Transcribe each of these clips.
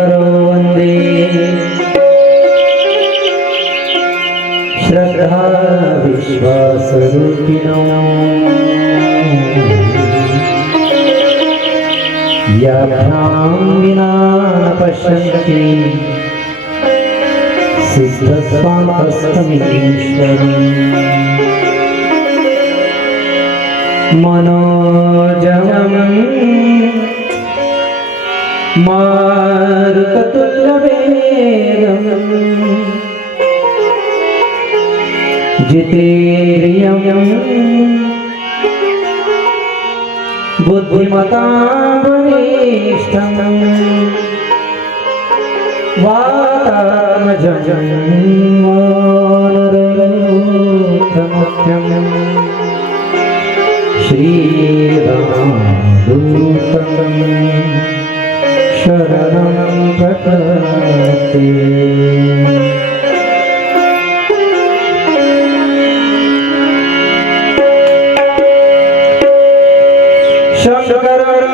शङ्करो वन्दे श्रद्धा विश्वासरूपिणो याभ्यां विना न पश्यन्ति सिद्धस्वान्तस्तमीश्वरम् मनोजवम् मारुततुल्यवेगम् जितेन्द्रियं बुद्धिमतां वरिष्ठं वातात्मजं वानरयूथमुख्यं श्रीरामदूतं शरणं प्रपद्ये। शङ्करं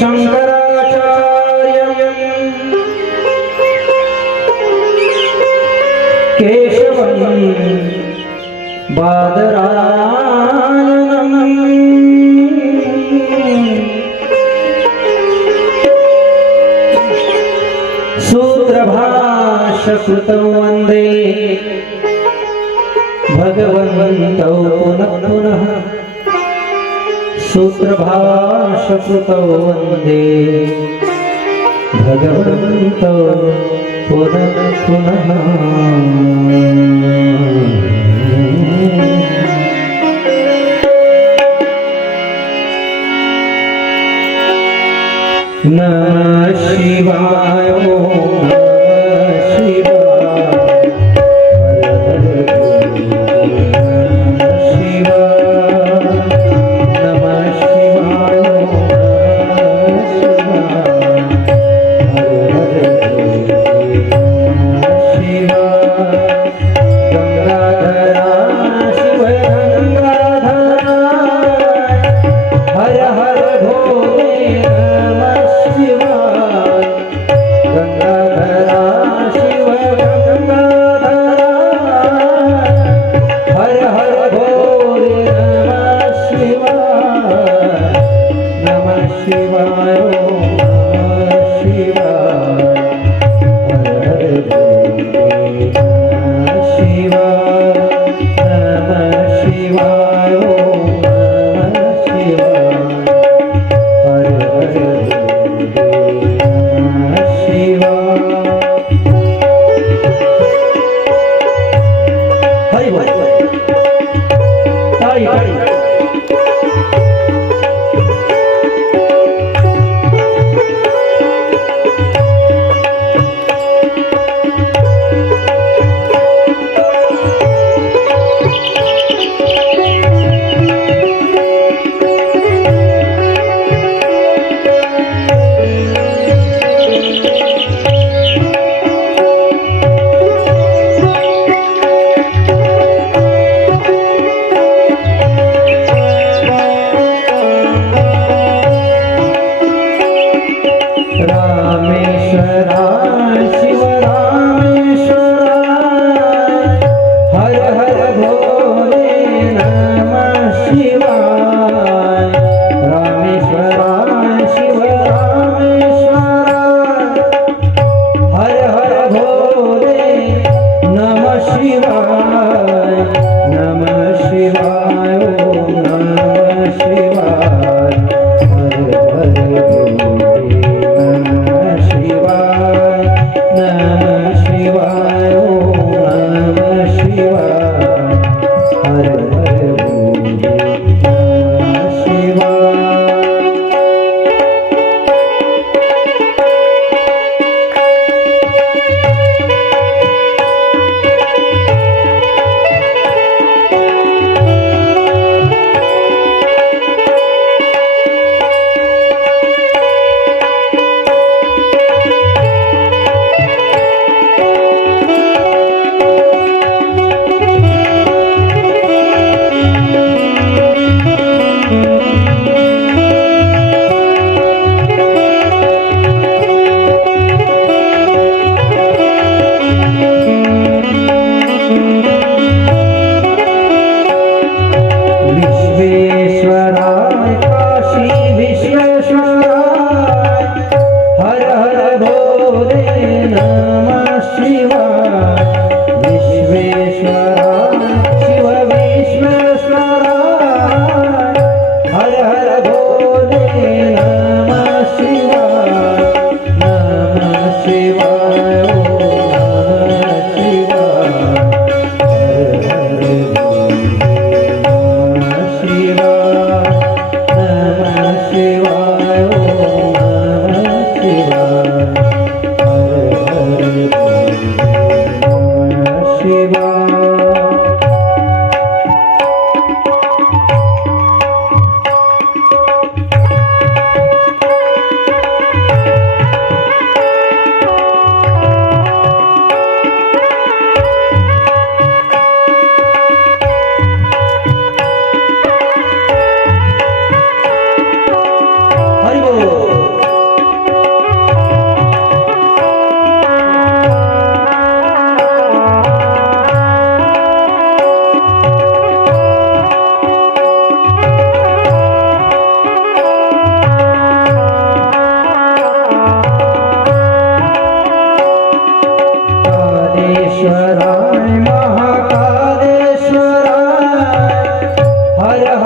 शङ्कराचार्यं केशवं बादरायणं सूत्रभाष्यकृतौ वन्दे भगवन्तौ पुनः पुनः सूत्रभाष्यकृतौ वन्दे भगवन्तौ पुनः पुनः। नमः शिवाय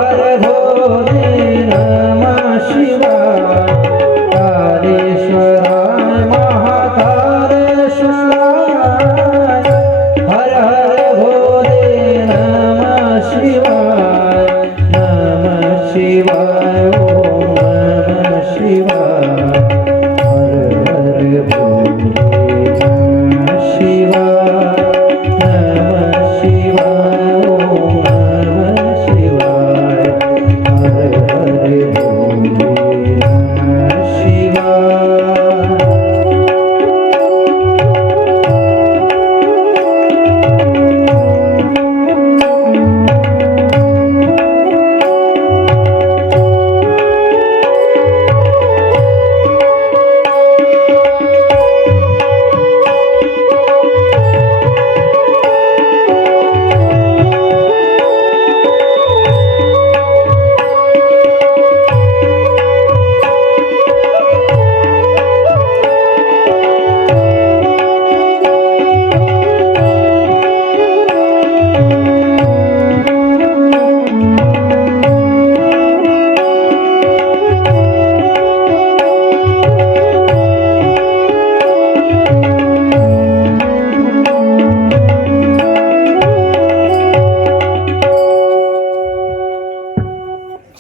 हर भोले नमः शिवाय कालेश्वराय महाकालेश्वराय हर हर भोले नमः शिवाय ओम नमः शिवाय हर हर भोले नमः शिवाय नमः शिवाय ओम नमः शिवाय हर हर भोले नमः शिवाय।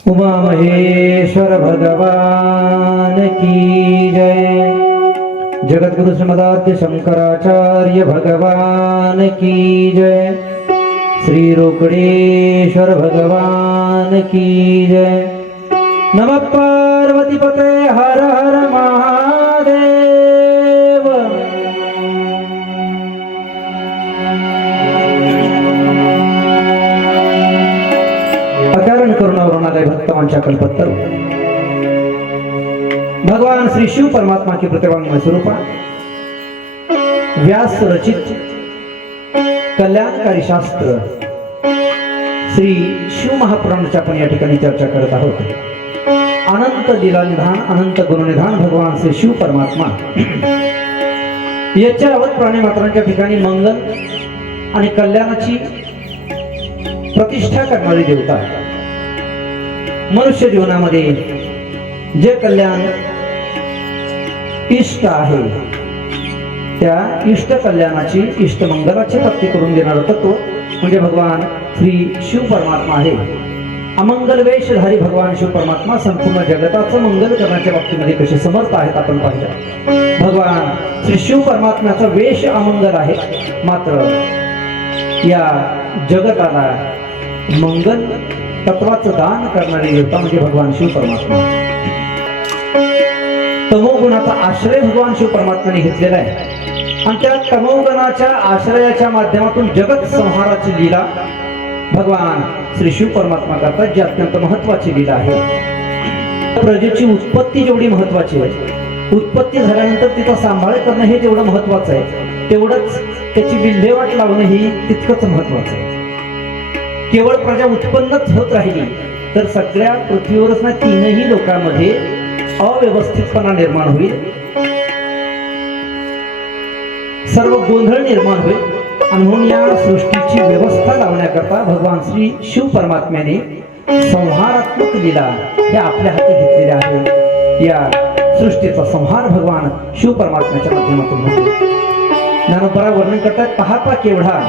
उमा महेश्वर भगवान की जय। जगद्गुरु श्रीमदाद्य शंकराचार्य भगवान की जय। श्री रोकड़ेश्वर भगवान की जय। नमः पार्वती पते हर हर महादेव। अकारण करुणावरणालय भक्तवांच्या कल्पत्तर भगवान श्री शिव परमात्मा के प्रतिभांगमय स्वरूपा व्यास रचित कल्याणकारी शास्त्र श्री शिव महापुराणाच्या आपण या ठिकाणी चर्चा करत आहोत। अनंत लीला निधान अनंत गुणनिधान भगवान श्री शिव परमात्मा याच्या अवध प्राणी मात्रांच्या ठिकाणी मंगल आणि कल्याणाची प्रतिष्ठा करणारी देवता। मनुष्य जीवनामध्ये जे कल्याण इष्ट आहे त्या इष्ट कल्याणाची इष्ट मंगलाची प्राप्ती करून देणारं तत्व म्हणजे भगवान श्री शिव परमात्मा आहे। अमंगल वेशधारी भगवान शिव परमात्मा संपूर्ण जगताचं मंगल करण्याच्या बाबतीमध्ये कसे समर्थ आहेत आपण पाहिलं। भगवान श्री शिव परमात्म्याचा वेश अमंगल आहे, मात्र या जगताला मंगल तत्वाचं दान करणारे देवता म्हणजे भगवान शिव परमात्मा। तमोगुणाचा आश्रय भगवान शिव परमात्म्याने घेतलेला आहे आणि त्या तमोगुणाच्या आश्रयाच्या माध्यमातून जगत संहाराची लीला भगवान श्री शिव परमात्मा करतात, जी अत्यंत महत्वाची लीला आहे। प्रजेची उत्पत्ती जेवढी महत्वाची आहे, उत्पत्ती झाल्यानंतर तिचा सांभाळ करणं हे जेवढं महत्वाचं आहे, तेवढंच त्याची विल्हेवाट लावणं ही तितकंच महत्वाचं आहे। केवळ प्रजा उत्पन्नच होत राहिली तर सगळ्या पृथ्वीवरच नाही तीनही लोकांमध्ये अव्यवस्थितपणा निर्माण होईल, सर्व गोंधळ निर्माण होईल आणि म्हणून या सृष्टीची व्यवस्था लावण्याकरता भगवान श्री शिव परमात्म्याने संहारात्मक लीला हे आपल्या हाती घेतलेले आहे। या सृष्टीचा संहार भगवान शिव परमात्म्याच्या माध्यमातून होतो। ज्ञानोबा वर्णन करतात, पहाता केवढा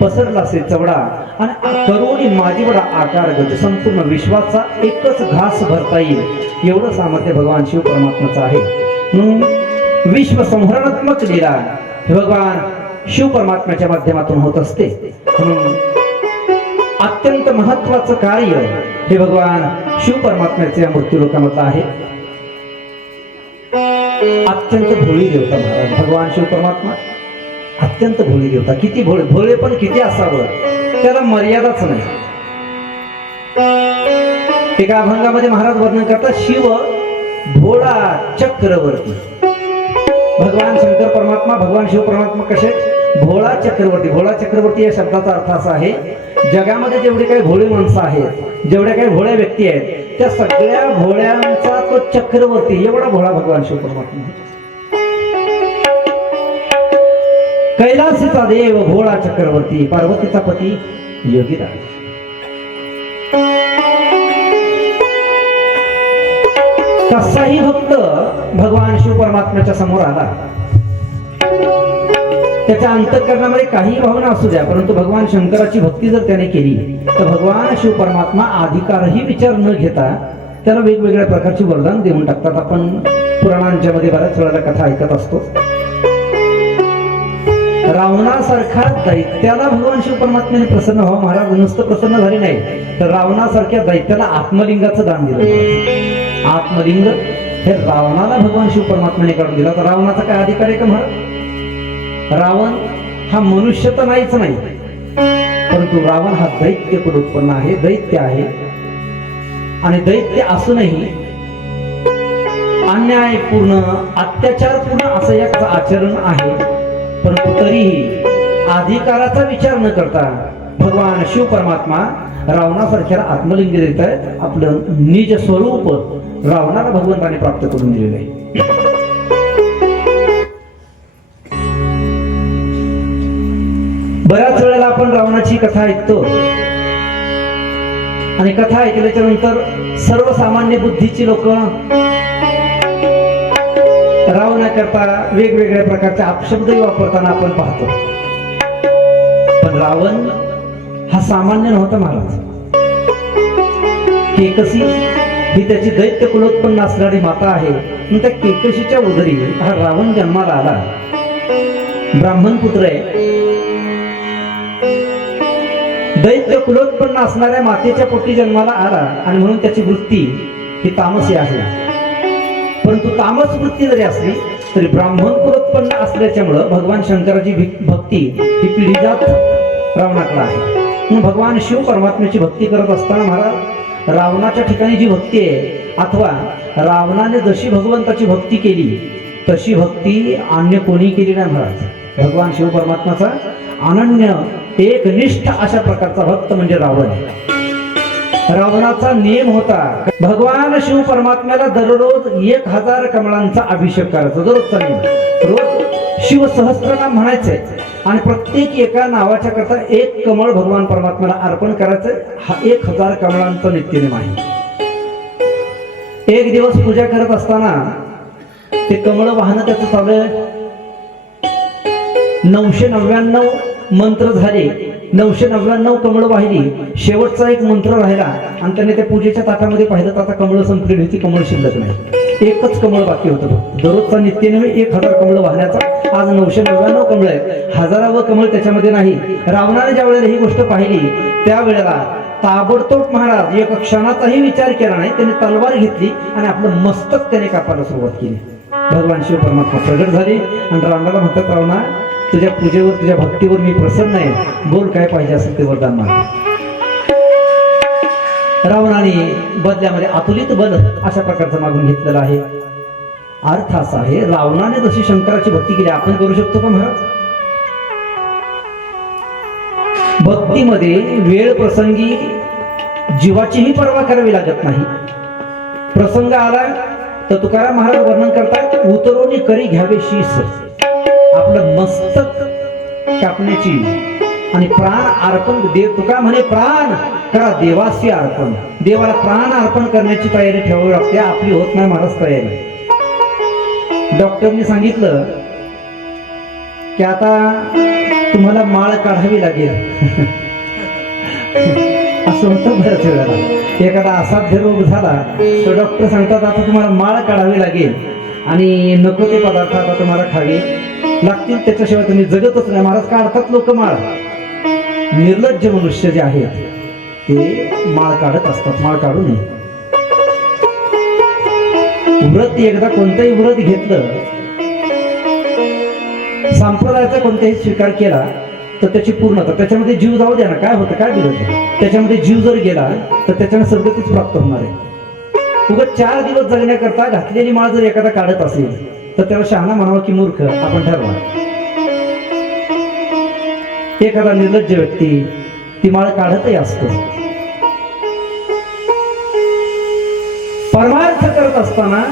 पसरला से चवडा आणि करोडी माझीवडा आकार गज, संपूर्ण विश्वाचा एकच घास भरता येईल एवढं सामर्थ्य भगवान शिव परमात्म्याचं आहे। विश्व संहरणात्मक लीला हे भगवान शिव परमात्म्याच्या माध्यमातून होत असते, म्हणून अत्यंत महत्वाचं कार्य हे भगवान शिव परमात्म्याचे या मृत्यू लोकांमधलं आहे। अत्यंत भोळी देवता महाराज भगवान शिव परमात्मा, अत्यंत भोळी देवता। किती भोळे, भोळे पण किती असावं त्याला मर्यादाच नाही। एका अभंगामध्ये महाराज वर्णन करतात, शिव भोळा चक्रवर्ती। भगवान शंकर परमात्मा भगवान शिव परमात्मा कसे भोळा चक्रवर्ती। भोळा चक्रवर्ती या शब्दाचा अर्थ असा आहे, जगामध्ये जेवढे काही भोळे माणसं आहेत, जेवढ्या काही भोळ्या व्यक्ती आहेत, त्या सगळ्या भोळ्यांचा तो चक्रवर्ती एवढा भोळा भगवान शिव परमात्मा। कैलासीचा देव भोळा चक्रवर्ती, पार्वतीचा पती योगीराज। कसाही भक्त भगवान शिव परमात्म्याच्या समोर आला, त्याच्या अंतःकरणामध्ये काही भावना असू द्या, परंतु भगवान शंकराची भक्ती जर त्याने केली तर भगवान शिव परमात्मा अधिकारही विचार न घेता त्याला वेगवेगळ्या प्रकारची वरदान देऊन टाकतात. आपण पुराणांच्या मध्ये बऱ्याच वेळेला कथा ऐकत असतो. रावणासारखा दैत्याला भगवान शिव परमात्म्याने प्रसन्न व्हावं, महाराज नुसतं प्रसन्न झाले नाही तर रावणासारख्या दैत्याला आत्मलिंगाचं दान दिलं. आत्मलिंग हे रावणाला भगवान शिव परमात्म्याने काढून दिला. तर रावणाचा काय अधिकार आहे का महाराज? रावण हा मनुष्य तर नाहीच नाही, परंतु रावण हा दैत्य कुलोत्पन्न आहे, दैत्य आहे. आणि दैत्य असूनही अन्यायपूर्ण अत्याचारपूर्ण असं याचं आचरण आहे, परंतु तरीही अधिकाराचा विचार न करता भगवान शिव परमात्मा रावणासारख्याला आत्मलिंग देत आहेत. आपलं निज स्वरूप रावणाला भगवंताने प्राप्त करून दिलेलं आहे. बऱ्याच वेळेला आपण रावणाची कथा ऐकतो आणि कथा ऐकल्याच्या नंतर सर्वसामान्य बुद्धीची लोक रावणाकरता वेगवेगळ्या प्रकारचे अपशब्दही वापरताना आपण पाहतो. पण रावण हा सामान्य नव्हता महाराज. केकसी ही त्याची दैत्य कुलोत्पन्न असणारी माता आहे. त्या केकशीच्या उदरी हा रावण जन्माला आला. ब्राह्मण पुत्र आहे. दैत्य कुलोत्पन्न असणाऱ्या मातेच्या पोटी जन्माला आला आणि म्हणून त्याची वृत्ती ही तामसी आहे. परंतु तामस वृत्ती जरी असली तरी ब्राह्मण कुलोत्पन्न असल्याच्यामुळं भगवान शंकराची भक्ती ही पिढीजात रावणाकडे आहे. भगवान शिव परमात्म्याची भक्ती करत असताना महाराज रावणाच्या ठिकाणी जी भक्ती आहे अथवा रावणाने जशी भगवंताची भक्ती केली तशी भक्ती अन्य कोणी केली नाही महाराज. भगवान शिव परमात्म्याचा अनन्य एकनिष्ठ अशा प्रकारचा भक्त म्हणजे रावण. रावणाचा नियम होता भगवान शिव परमात्म्याला दररोज 1000 कमळांचा अभिषेक करायचा. दररोजचा नियम. रोज शिव सहस्त्रनाम म्हणायचे आणि प्रत्येक एका नावाच्या करता 1 कमळ भगवान परमात्म्याला अर्पण करायचं. हा 1000 कमळांचा नित्यनेम आहे. एक दिवस पूजा करत असताना ते कमळ वाहन त्याचं चालू आहे. 999 मंत्र झाले. 999 कमळ वाहिली. शेवटचा एक मंत्र राहिला आणि त्याने त्या पूजेच्या ताटामध्ये पाहिलं तर आता कमळ संपलेली होती. कमळ शिल्लक नाही. एकच कमळ बाकी होतं. दररोजचा नित्यनेम 1000 कमळ वाहण्याचा. आज 999 कमळ आहे. 1000व कमळ त्याच्यामध्ये नाही. रावणाने ज्या वेळेला ही गोष्ट पाहिली त्यावेळेला ताबडतोब महाराज एक क्षणाचाही विचार केला नाही. त्याने तलवार घेतली आणि आपलं मस्तक त्याने कापायला सुरुवात केली. भगवान शिव परमात्मा प्रगट झाले आणि रावणाला म्हणतात, रावणा तुझ्या पूजेवर तुझ्या भक्तीवर मी प्रसन्न आहे. बोल काय पाहिजे असेल ते वरदान माग. रावणाने बदल्यामध्ये अतुलित बल अशा प्रकारचं मागून घेतलेलं आहे. अर्थ असा आहे रावणाने जशी शंकराची भक्ती केली आपण करू शकतो का महाराज? भक्तीमध्ये वेळ प्रसंगी जीवाचीही पर्वा करावी लागत नाही. प्रसंग आला तर तुकाराम महाराज वर्णन करतात, उतरोनी करी घ्यावे शीस. आपलं मस्तक कापण्याची आणि प्राण अर्पण देव तुका म्हणे प्राण करा देवासी अर्पण. देवाला प्राण अर्पण करण्याची तयारी ठेवावी लागते. आपली होत नाही महाराज तयारी. डॉक्टरनी सांगितलं की आता तुम्हाला माळ काढावी लागेल असं होतं बऱ्याच वेळेला. एखादा असाध्य रोग झाला तर डॉक्टर सांगतात आता तुम्हाला माळ काढावी लागेल आणि नको ते पदार्थ आता तुम्हाला खावे लागतील, त्याच्याशिवाय तुम्ही जगतच नाही. महाराज काढतात लोक माळ. निर्लज्ज मनुष्य जे आहेत ते माळ काढत असतात. माळ काढू नये. व्रत एकदा कोणतंही व्रत घेतलं, संप्रदायाचा कोणताही स्वीकार केला तर त्याची पूर्णता, त्याच्यामध्ये जीव जाऊ द्या ना, काय होतं काय बिघडतं. त्याच्यामध्ये जीव जर गेला तर त्याच्याने सद्गतीच प्राप्त होणार आहे. उगाच 4 दिवस जगण्याकरता घातलेली माळ जर एखादा काढत असेल तर त्याला शहाणा म्हणावं की मूर्ख आपण ठरवा. एखादा निर्लज्ज व्यक्ती ती माळ काढतही असतो. परमार्थ करत असताना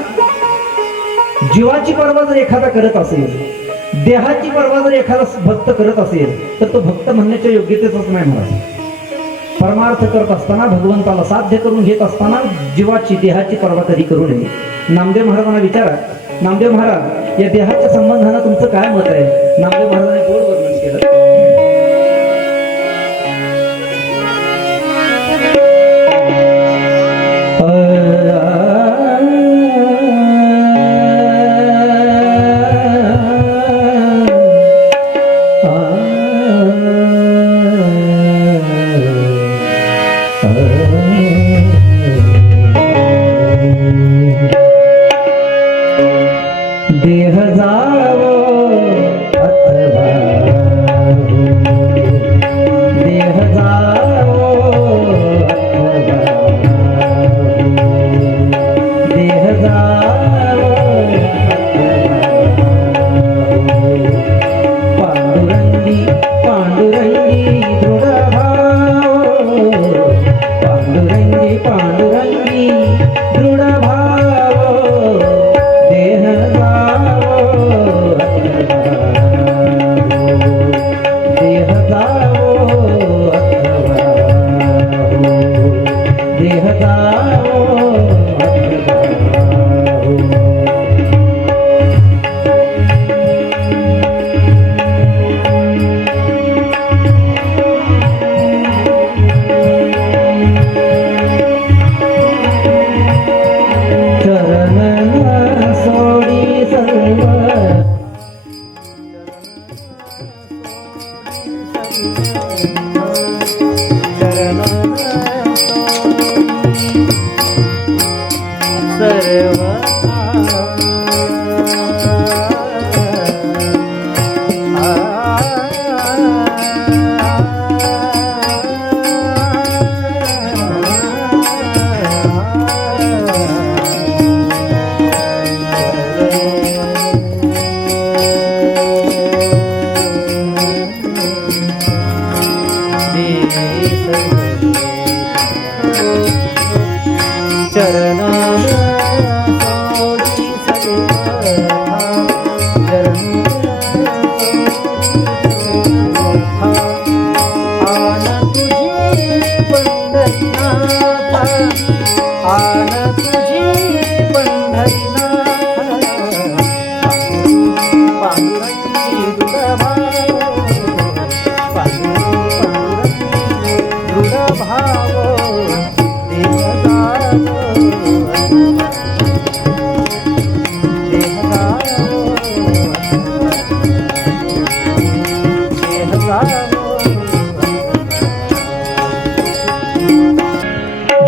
जीवाची पर्वा जर एखादा करत असेल, देहाची पर्वा जर एखादा भक्त करत असेल तर तो भक्त म्हणण्याच्या योग्यतेचाच नाही महाराज. परमार्थ करत असताना भगवंताला साध्य करून घेत असताना जीवाची देहाची पर्वा कधी करू नये. नामदेव महाराजांना विचारा, नामदेव महाराज या देहाच्या संबंधानं तुमचं काय मत आहे? नामदेव महाराजांनी गोड वर्णन केलं. देह जावो अथवा देह जावो अथवा देह जावो पांडुरंगी पांडुरंगी दृढ भाव पांडुरंगी पांडुरंगी दृढ भाव देह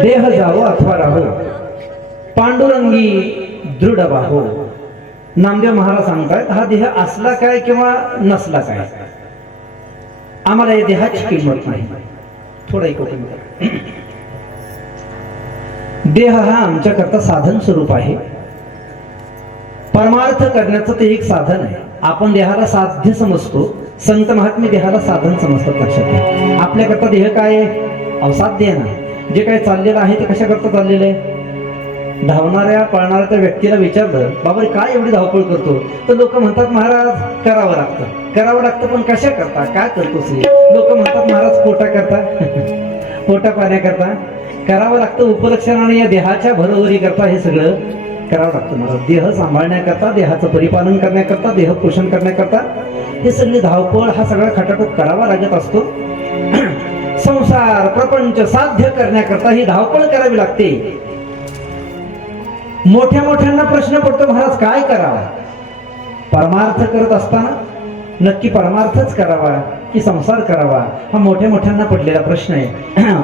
देह जावो अथवा राहो पांडुरंगी दृढ बाहो. नामदेव महाराज सांगतायत हा देह असला काय किंवा नसला काय, आम्हाला या देहाची किंमत नाही. थोडं ऐकून देह हा आमच्या करता साधन स्वरूप आहे. परमार्थ करण्याचं ते एक साधन आहे. आपण देहाला साध्य समजतो, संत महात्मे देहाला साधन समजतात. लक्षात घ्या, आपल्याकरता देह काय आहे? अवसाध्य आहे ना. जे काही चाललेलं आहे ते कशा करता चाललेलं आहे? धावणाऱ्या पळणाऱ्या त्या व्यक्तीला विचारलं, बाबा काय एवढी धावपळ करतो? तर लोक म्हणतात महाराज करावं लागतं. करावं लागतं पण कशा करता? काय करतोस? लोक म्हणतात महाराज पोटा करता पोटा पाण्याकरता करावं लागतं. उपलक्षणाने या देहाच्या भरोवरी करता हे सगळं करावं लागतं महाराज. देह सांभाळण्याकरता, देहाचं परिपालन करण्याकरता, देह पोषण करण्याकरता हे सगळी धावपळ, हा सगळा खटाटोप करावा लागत असतो. संसार प्रपंच साध्य करण्याकरता ही धावपळ करावी लागते. मोठ्या मोठ्यांना प्रश्न पडतो, महाराज काय करावा? परमार्थ करत असताना नक्की परमार्थच करावा की संसार करावा, हा मोठ्या मोठ्यांना पडलेला प्रश्न आहे.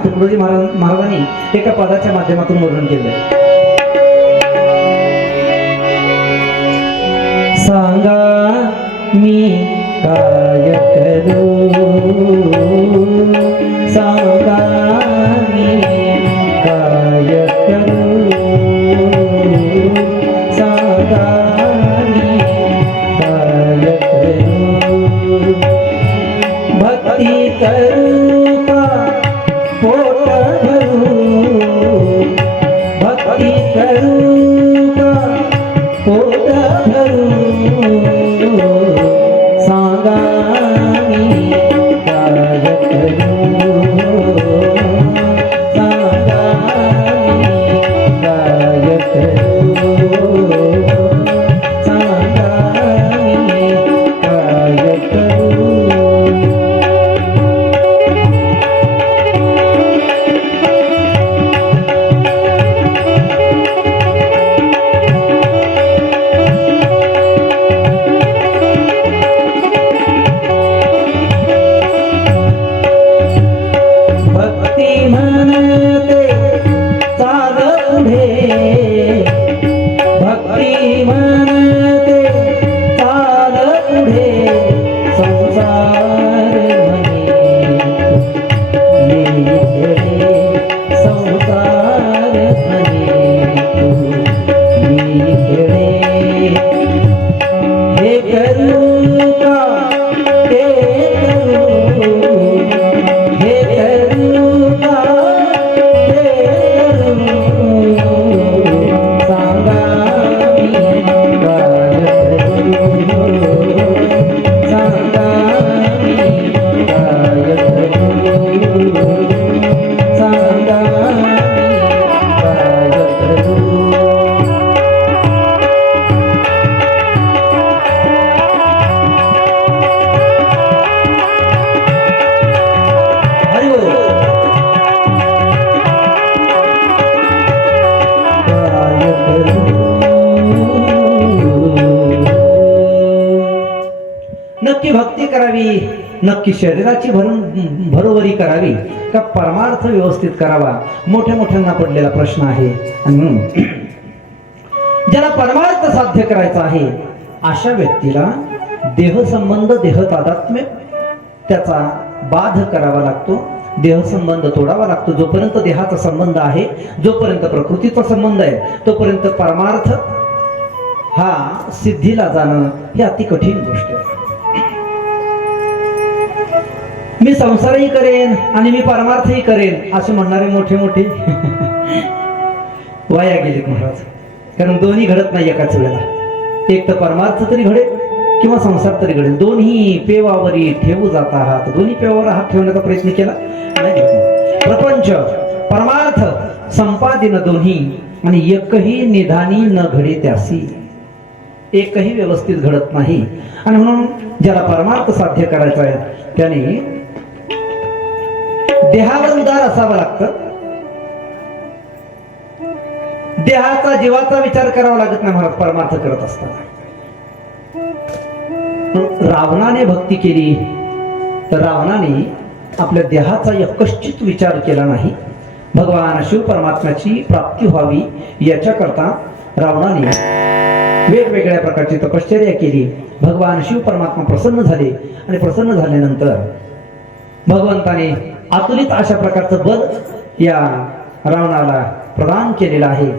तुकडोजी महाराजांनी एका पदाच्या माध्यमातून वर्णन केलं. सांगा मी काय करू, सांगा मी काय करू, सांगा मी काय करू. भक्ती करू का पोट भरू, भक्ती करू का पोट भरू, सांगा मी काय करू. नक्की शरीराची भरोवरी करावी का परमार्थ व्यवस्थित करावा, मोठ्या मोठ्यांना पडलेला प्रश्न आहे. आणि म्हणून ज्याला परमार्थ साध्य करायचा आहे अशा व्यक्तीला देहसंबंध देह तादात्म्य त्याचा बाध करावा लागतो, देहसंबंध तोडावा लागतो. जोपर्यंत देहाचा संबंध आहे, जोपर्यंत प्रकृतीचा संबंध आहे, तोपर्यंत परमार्थ हा सिद्धीला जाणं ही अति कठीण गोष्ट आहे. मी संसारही करेन आणि मी परमार्थही करेन असे म्हणणारे मोठे मोठे वाया गेलेत महाराज. कारण दोन्ही घडत नाही एकाच वेळेला. एक तर परमार्थ तरी घडेल किंवा संसार तरी घडेल. दोन्ही पेवावरी ठेवू जात आहात. दोन्ही पेवावर हात ठेवण्याचा प्रयत्न केला नाही. प्रपंच परमार्थ संपादिन दोन्ही आणि एकही निधानी न घडे त्यासी. एकही व्यवस्थित घडत नाही. आणि म्हणून ज्याला परमार्थ साध्य करायचा आहे त्याने देहावर उदार असावं लागतं. देहाचा जीवाचा विचार करावा लागत नाही महाराज परमार्थ करत असताना. रावणाने भक्ती केली तर रावणाने आपल्या देहाचा यकश्चित विचार केला नाही. भगवान शिव परमात्म्याची प्राप्ती व्हावी याच्याकरता रावणाने वेगवेगळ्या प्रकारची तपश्चर्या केली. भगवान शिव परमात्मा प्रसन्न झाले आणि प्रसन्न झाल्यानंतर भगवंताने अतुलित अशा प्रकारचं बल या रावणाला प्रदान केलेलं आहे.